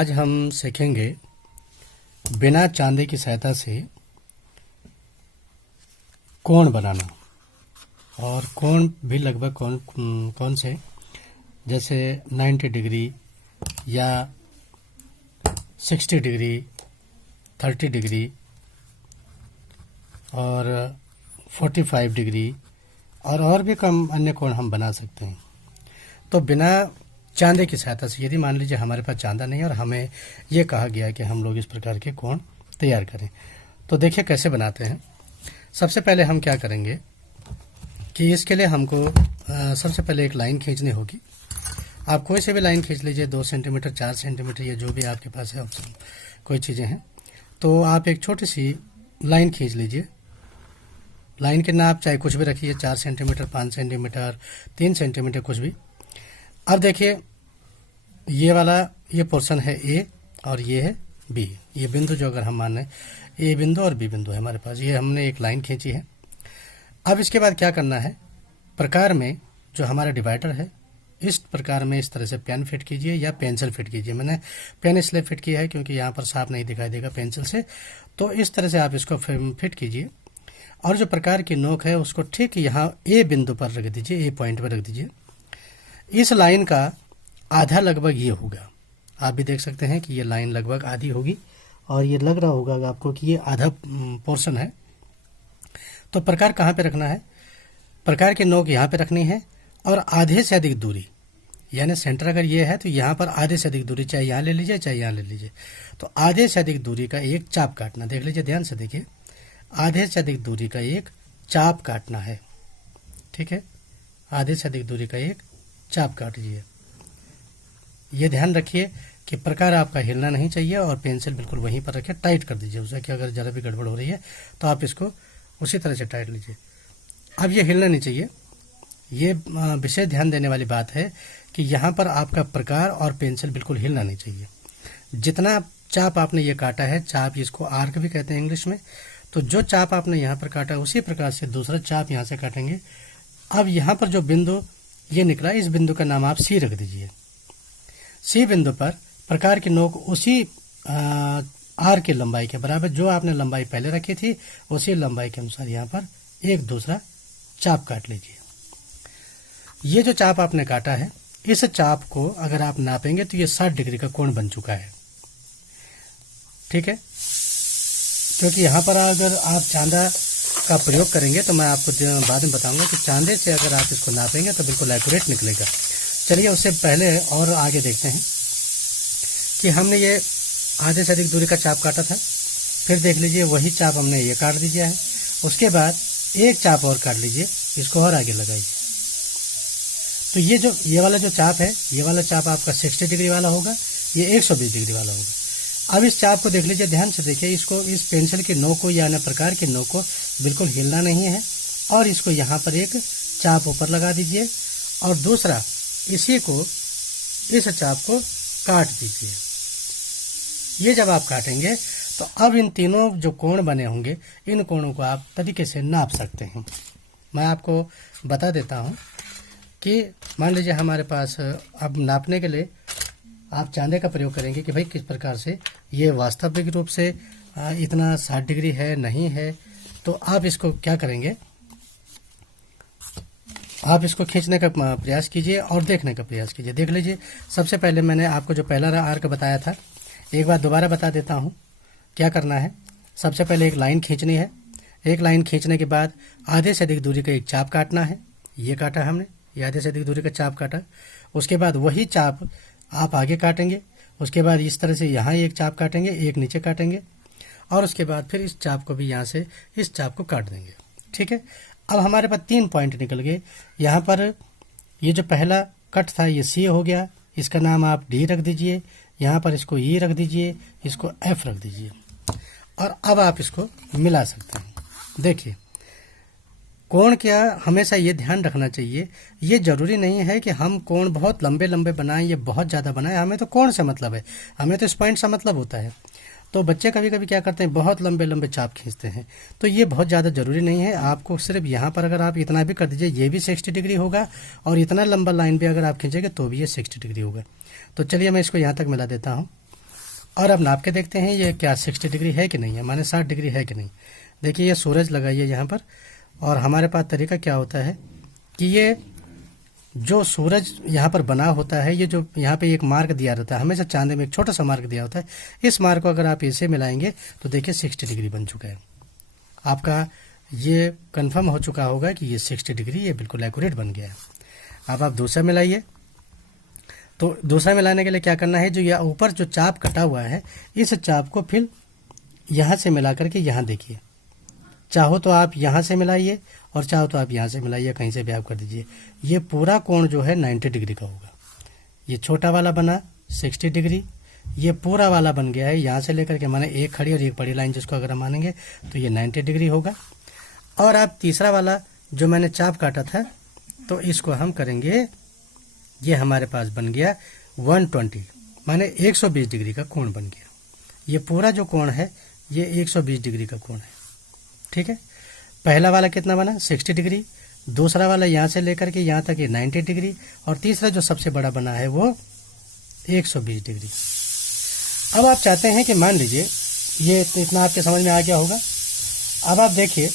आज हम सीखेंगे बिना चांदी की सहायता से कोण बनाना। और कोण भी लगभग कौन से, जैसे 90 डिग्री या 60 डिग्री, 30 डिग्री और 45 डिग्री और भी कम अन्य कोण हम बना सकते हैं। तो बिना चांदे की सहायता से, यदि मान लीजिए हमारे पास चांदा नहीं है और हमें ये कहा गया है कि हम लोग इस प्रकार के कोण तैयार करें, तो देखिए कैसे बनाते हैं। सबसे पहले हम क्या करेंगे कि इसके लिए हमको सबसे पहले एक लाइन खींचनी होगी। आप कोई से भी लाइन खींच लीजिए, 2 सेंटीमीटर, 4 सेंटीमीटर, या जो भी आपके पास है ऑप्शन, कोई चीज़ें हैं तो आप एक छोटी सी लाइन खींच लीजिए। लाइन के नाप चाहे कुछ भी रखिए, 4 सेंटीमीटर, 5 सेंटीमीटर, 3 सेंटीमीटर, कुछ भी। अब देखिए ये पोर्शन है ए और ये है बी। ये बिंदु जो अगर हम मान लें, ए बिंदु और बी बिंदु है हमारे पास, ये हमने एक लाइन खींची है। अब इसके बाद क्या करना है, प्रकार में जो हमारा डिवाइडर है, इस प्रकार में इस तरह से पेन फिट कीजिए या पेंसिल फिट कीजिए। मैंने पेन इसलिए फिट किया है क्योंकि यहाँ पर साफ नहीं दिखाई देगा पेंसिल से, तो इस तरह से आप इसको फिट कीजिए। और जो प्रकार की नोक है उसको ठीक यहाँ ए बिंदु पर रख दीजिए, ए पॉइंट पर रख दीजिए। इस लाइन का आधा लगभग ये होगा, आप भी देख सकते हैं कि ये लाइन लगभग आधी होगी और ये लग रहा होगा आपको कि ये आधा पोर्शन है। तो प्रकार कहाँ पे रखना है, प्रकार की नोक यहाँ पे रखनी है और आधे से अधिक दूरी, यानी सेंटर अगर ये है तो यहाँ पर आधे से अधिक दूरी, चाहे यहाँ ले लीजिए चाहे यहाँ ले लीजिए, तो आधे से अधिक दूरी का एक चाप काटना। देख लीजिए, ध्यान से देखिए, आधे से अधिक दूरी का एक चाप काटना है। ठीक है, आधे से अधिक दूरी का एक चाप काट दीजिए। ये ध्यान रखिए कि प्रकार आपका हिलना नहीं चाहिए और पेंसिल बिल्कुल वहीं पर रखें, टाइट कर दीजिए उसे, कि अगर ज़रा भी गड़बड़ हो रही है तो आप इसको उसी तरह से टाइट लीजिए। अब ये हिलना नहीं चाहिए। ये विशेष ध्यान देने वाली बात है कि यहाँ पर आपका प्रकार और पेंसिल बिल्कुल हिलना नहीं चाहिए। जितना चाप आपने ये काटा है, चाप इसको आर्क भी कहते हैं इंग्लिश में, तो जो चाप आपने यहाँ पर काटा है उसी प्रकार से दूसरा चाप यहाँ से काटेंगे। अब यहाँ पर जो बिंदु ये निकला, इस बिंदु का नाम आप सी रख दीजिए। सी बिंदु पर प्रकार की नोक उसी आर की लंबाई के बराबर, जो आपने लंबाई पहले रखी थी उसी लंबाई के अनुसार यहाँ पर एक दूसरा चाप काट लीजिए। ये जो चाप आपने काटा है, इस चाप को अगर आप नापेंगे तो ये 60 डिग्री का कोण बन चुका है। ठीक है, क्योंकि यहाँ पर अगर आप चांदा का प्रयोग करेंगे तो मैं आपको बाद में बताऊंगा कि चांदे से अगर आप इसको नापेंगे तो बिल्कुल एक्यूरेट निकलेगा। चलिए, उससे पहले और आगे देखते हैं कि हमने ये आधे से अधिक दूरी का चाप काटा था। फिर देख लीजिए, वही चाप हमने ये काट दिया है। उसके बाद एक चाप और काट लीजिए, इसको और आगे लगाइए। तो ये वाला जो चाप है, ये वाला चाप आपका 60 डिग्री वाला होगा, ये 120 डिग्री वाला होगा। अब इस चाप को देख लीजिए, ध्यान से देखिए, इसको इस पेंसिल की नोक को या अन्य प्रकार की नोक को बिल्कुल हिलना नहीं है और इसको यहाँ पर एक चाप ऊपर लगा दीजिए और दूसरा इसी को, इस चाप को काट दीजिए। ये जब आप काटेंगे तो अब इन तीनों जो कोण बने होंगे, इन कोणों को आप तरीके से नाप सकते हैं। मैं आपको बता देता हूँ कि मान लीजिए हमारे पास, अब नापने के लिए आप चांदे का प्रयोग करेंगे कि भाई किस प्रकार से ये वास्तविक रूप से इतना 60 डिग्री है नहीं है, तो आप इसको क्या करेंगे, आप इसको खींचने का प्रयास कीजिए और देखने का प्रयास कीजिए। देख लीजिए, सबसे पहले मैंने आपको जो पहला आर्क बताया था, एक बार दोबारा बता देता हूँ क्या करना है। सबसे पहले एक लाइन खींचनी है। एक लाइन खींचने के बाद आधे से अधिक दूरी का एक चाप काटना है। ये काटा हमने, ये आधे से अधिक दूरी का चाप काटा। उसके बाद वही चाप आप आगे काटेंगे। उसके बाद इस तरह से यहाँ एक चाप काटेंगे, एक नीचे काटेंगे और उसके बाद फिर इस चाप को भी यहाँ से इस चाप को काट देंगे। ठीक है, अब हमारे पास 3 पॉइंट निकल गए। यहाँ पर ये जो पहला कट था ये सी हो गया, इसका नाम आप डी रख दीजिए। यहाँ पर इसको ई रख दीजिए, इसको एफ रख दीजिए और अब आप इसको मिला सकते हैं। देखिए, कोण क्या, हमेशा ये ध्यान रखना चाहिए, ये जरूरी नहीं है कि हम कोण बहुत लंबे लंबे बनाएं, ये बहुत ज़्यादा बनाएं। हमें तो कोण से मतलब है, हमें तो इस पॉइंट से मतलब होता है। तो बच्चे कभी कभी क्या करते हैं, बहुत लंबे लंबे चाप खींचते हैं, तो ये बहुत ज़्यादा ज़रूरी नहीं है। आपको सिर्फ यहाँ पर अगर आप इतना भी कर दीजिए, ये भी 60 डिग्री होगा और इतना लंबा लाइन भी अगर आप खींचेंगे तो भी ये 60 डिग्री होगा। तो चलिए मैं इसको यहाँ तक मिला देता हूँ। और अब नाप के देखते हैं ये क्या 60 डिग्री है कि नहीं है, माने 60 डिग्री है कि नहीं। देखिए ये सूरज लगाइए यहाँ पर, और हमारे पास तरीका क्या होता है कि ये जो सूरज यहाँ पर बना होता है, ये जो यहाँ पे एक मार्क दिया रहता है, हमेशा चांदे में एक छोटा सा मार्क दिया होता है, इस मार्क को अगर आप इसे मिलाएंगे तो देखिए 60 डिग्री बन चुका है। आपका ये कंफर्म हो चुका होगा कि ये 60 डिग्री ये बिल्कुल एक्यूरेट बन गया है। अब आप दूसरा मिलाइए। तो दूसरा मिलाने के लिए क्या करना है, जो यह ऊपर जो चाप कटा हुआ है, इस चाप को फिर यहाँ से मिला करके यहाँ देखिए। चाहो तो आप यहाँ से मिलाइए और चाहो तो आप यहाँ से मिलाइए, कहीं से भी आप कर दीजिए। ये पूरा कोण जो है 90 डिग्री का होगा। ये छोटा वाला बना 60 डिग्री, ये पूरा वाला बन गया है यहाँ से लेकर के, माने एक खड़ी और एक बड़ी लाइन जिसको अगर हम मानेंगे तो ये 90 डिग्री होगा। और आप तीसरा वाला जो मैंने चाप काटा था, तो इसको हम करेंगे, ये हमारे पास बन गया 120, माने 120 डिग्री का कोण बन गया। ये पूरा जो कोण है ये 120 डिग्री का कोण है। ठीक है, पहला वाला कितना बना 60 डिग्री, दूसरा वाला यहाँ से लेकर के यहाँ तक ये 90 डिग्री, और तीसरा जो सबसे बड़ा बना है वो 120 डिग्री। अब आप चाहते हैं कि मान लीजिए ये इतना आपके समझ में आ गया होगा। अब आप देखिए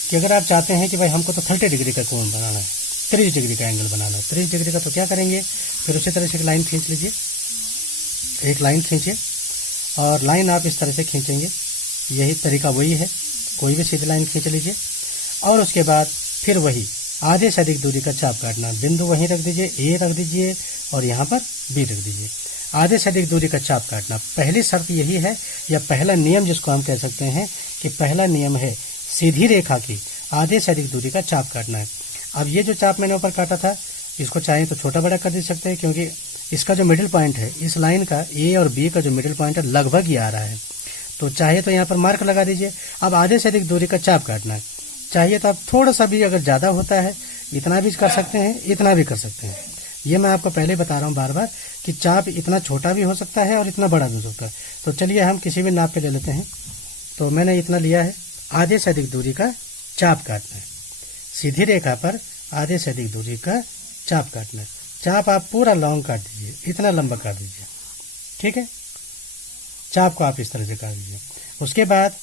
कि अगर आप चाहते हैं कि भाई हमको तो 30 डिग्री का कोण बनाना है, 30 डिग्री का एंगल बनाना है, 30 डिग्री का, तो क्या करेंगे, फिर उसी तरह से एक लाइन खींच लीजिए, एक लाइन खींचिए, और लाइन आप इस तरह से खींचेंगे, यही तरीका वही है, कोई भी सीधी लाइन खींच लीजिए। और उसके बाद फिर वही आधे से अधिक दूरी का चाप काटना, बिंदु वहीं रख दीजिए, ए रख दीजिए और यहाँ पर बी रख दीजिए। आधे से अधिक दूरी का चाप काटना, पहली शर्त यही है, या पहला नियम जिसको हम कह सकते हैं कि पहला नियम है सीधी रेखा की आधे से अधिक दूरी का चाप काटना है। अब ये जो चाप मैंने ऊपर काटा था, इसको चाहे तो छोटा बड़ा कर दे सकते हैं, क्योंकि इसका जो मिडिल पॉइंट है, इस लाइन का ए और बी का जो मिडिल पॉइंट है लगभग ही आ रहा है, तो चाहे तो यहाँ पर मार्क लगा दीजिए। अब आधे से अधिक दूरी का चाप काटना है, चाहिए तो आप थोड़ा सा भी अगर ज़्यादा होता है इतना भी कर सकते हैं, इतना भी कर सकते हैं। ये मैं आपको पहले बता रहा हूँ बार बार कि चाप इतना छोटा भी हो सकता है और इतना बड़ा भी हो सकता है। तो चलिए हम किसी भी नाप पे ले लेते हैं। तो मैंने इतना लिया है, आधे से अधिक दूरी का चाप काटना है, सीधी रेखा पर आधे से अधिक दूरी का चाप काटना है। चाप आप पूरा लॉन्ग काट दीजिए, इतना लंबा काट दीजिए। ठीक है, चाप को आप इस तरह से काट दीजिए। उसके बाद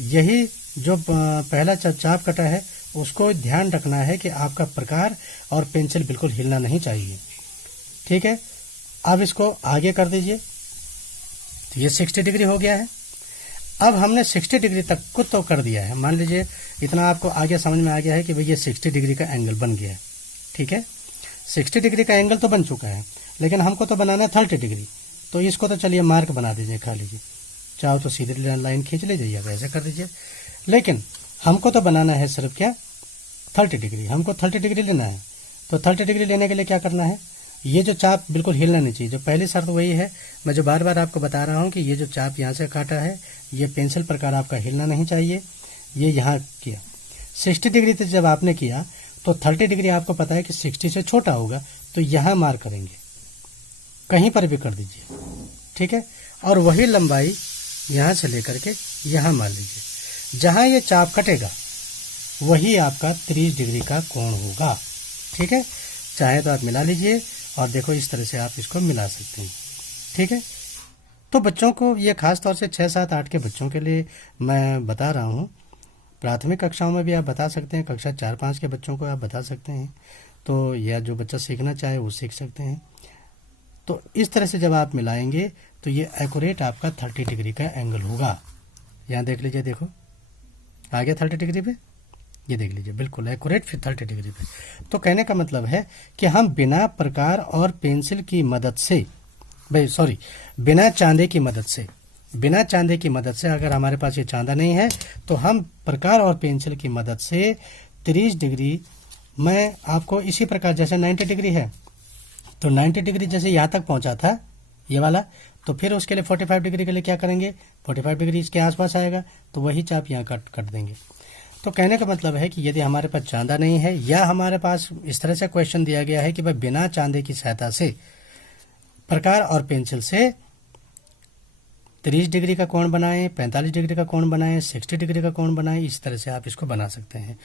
यही जो पहला चाप कटा है उसको ध्यान रखना है कि आपका प्रकार और पेंसिल बिल्कुल हिलना नहीं चाहिए। ठीक है, अब इसको आगे कर दीजिए। तो ये 60 डिग्री हो गया है। अब हमने 60 डिग्री तक को तो कर दिया है, मान लीजिए इतना आपको आगे समझ में आ गया है कि भाई ये 60 डिग्री का एंगल बन गया है। ठीक है, 60 डिग्री का एंगल तो बन चुका है, लेकिन हमको तो बनाना है 30 डिग्री। तो इसको तो चलिए मार्क बना दीजिए, खा लीजिए, चाहो तो सीधी लाइन खींच लीजिए या वैसे कर दीजिए, लेकिन हमको तो बनाना है सिर्फ क्या 30 डिग्री। हमको 30 डिग्री लेना है। तो 30 डिग्री लेने के लिए क्या करना है, ये जो चाप बिल्कुल हिलना नहीं चाहिए। जो पहली शर्त वही है, मैं जो बार बार आपको बता रहा हूँ कि ये जो चाप यहाँ से काटा है, ये पेंसिल प्रकार आपका हिलना नहीं चाहिए। ये यहाँ किया 60 डिग्री तक जब आपने किया तो 30 डिग्री आपको पता है कि 60 से छोटा होगा, तो यहाँ मार्क करेंगे, कहीं पर भी कर दीजिए। ठीक है, और वही लंबाई यहाँ से लेकर के यहाँ मान लीजिए, जहाँ ये चाप कटेगा वही आपका 30 डिग्री का कोण होगा। ठीक है, चाहे तो आप मिला लीजिए, और देखो इस तरह से आप इसको मिला सकते हैं। ठीक है, तो बच्चों को ये खास तौर से 6, 7, 8 के बच्चों के लिए मैं बता रहा हूँ। प्राथमिक कक्षाओं में भी आप बता सकते हैं, कक्षा 4, 5 के बच्चों को आप बता सकते हैं, तो या जो बच्चा सीखना चाहे वो सीख सकते हैं। तो इस तरह से जब आप मिलाएंगे तो ये एक्यूरेट आपका 30 डिग्री का एंगल होगा। यहाँ देख लीजिए, देखो आ गया 30 डिग्री पे, ये देख लीजिए बिल्कुल एक्यूरेट फिर 30 डिग्री पे। तो कहने का मतलब है कि हम बिना प्रकार और पेंसिल की मदद से, बिना चांदे की मदद से, अगर हमारे पास ये चांदा नहीं है तो हम प्रकार और पेंसिल की मदद से 30 डिग्री, मैं आपको इसी प्रकार जैसे 90 डिग्री है तो 90 डिग्री जैसे यहाँ तक पहुँचा था ये वाला, तो फिर उसके लिए 45 डिग्री के लिए क्या करेंगे, 45 डिग्री इसके आसपास आएगा, तो वही चाप यहाँ कट देंगे। तो कहने का मतलब है कि यदि हमारे पास चांदा नहीं है, या हमारे पास इस तरह से क्वेश्चन दिया गया है कि भाई बिना चांदे की सहायता से प्रकार और पेंसिल से 30 डिग्री का कोण बनाएं, 45 डिग्री का कोण बनाएं, 60 डिग्री का कोण बनाएं, इस तरह से आप इसको बना सकते हैं।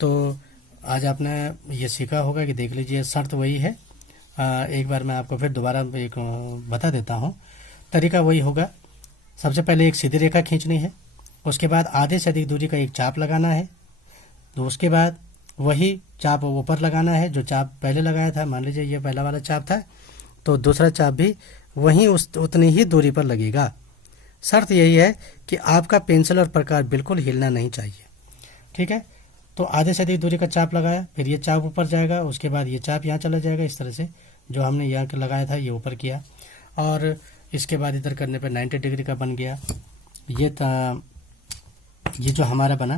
तो आज आपने ये सीखा होगा कि देख लीजिए शर्त वही है। एक बार मैं आपको फिर दोबारा एक बता देता हूँ। तरीका वही होगा। सबसे पहले एक सीधी रेखा खींचनी है, उसके बाद आधे से अधिक दूरी का एक चाप लगाना है, तो उसके बाद वही चाप ऊपर लगाना है जो चाप पहले लगाया था। मान लीजिए ये पहला वाला चाप था, तो दूसरा चाप भी वहीं उतनी ही दूरी पर लगेगा। शर्त यही है कि आपका पेंसिल और प्रकार बिल्कुल हिलना नहीं चाहिए, ठीक है। तो आधे से अधिक दूरी का चाप लगाया, फिर ये चाप ऊपर जाएगा, उसके बाद ये चाप यहाँ चला जाएगा। इस तरह से जो हमने यहाँ लगाया था ये ऊपर किया, और इसके बाद इधर करने पर 90 डिग्री का बन गया। ये जो हमारा बना,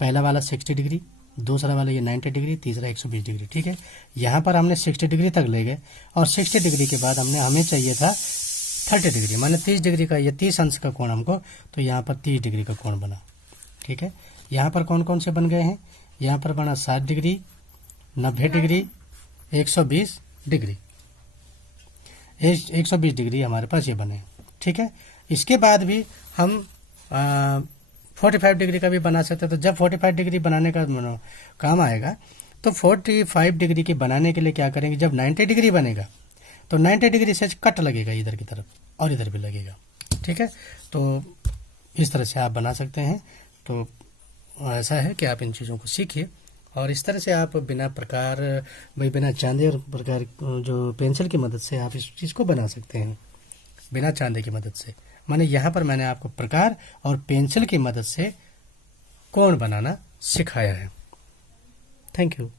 पहला वाला 60 डिग्री, दूसरा वाला ये 90 डिग्री, तीसरा 120 डिग्री, ठीक है। यहाँ पर हमने 60 डिग्री तक ले गए, और 60 डिग्री के बाद हमें चाहिए था 30 डिग्री, माने 30 डिग्री का, ये 30 अंश का कोण हमको, तो यहाँ पर 30 डिग्री का कोण बना, ठीक है। यहाँ पर कौन कौन से बन गए हैं, यहाँ पर बना 60 डिग्री, 90 डिग्री, 120 डिग्री, 120 डिग्री हमारे पास ये बने, ठीक है। इसके बाद भी हम 45 डिग्री का भी बना सकते हैं। तो जब 45 डिग्री बनाने का काम आएगा, तो 45 डिग्री की बनाने के लिए क्या करेंगे, जब 90 डिग्री बनेगा तो 90 डिग्री से कट लगेगा इधर की तरफ, और इधर भी लगेगा, ठीक है। तो इस तरह से आप बना सकते हैं। तो ऐसा है कि आप इन चीज़ों को सीखिए, और इस तरह से आप बिना प्रकार बिना चांदे और प्रकार जो पेंसिल की मदद से आप इस चीज़ को बना सकते हैं, बिना चांदे की मदद से। माने यहाँ पर मैंने आपको प्रकार और पेंसिल की मदद से कोण बनाना सिखाया है। Thank you.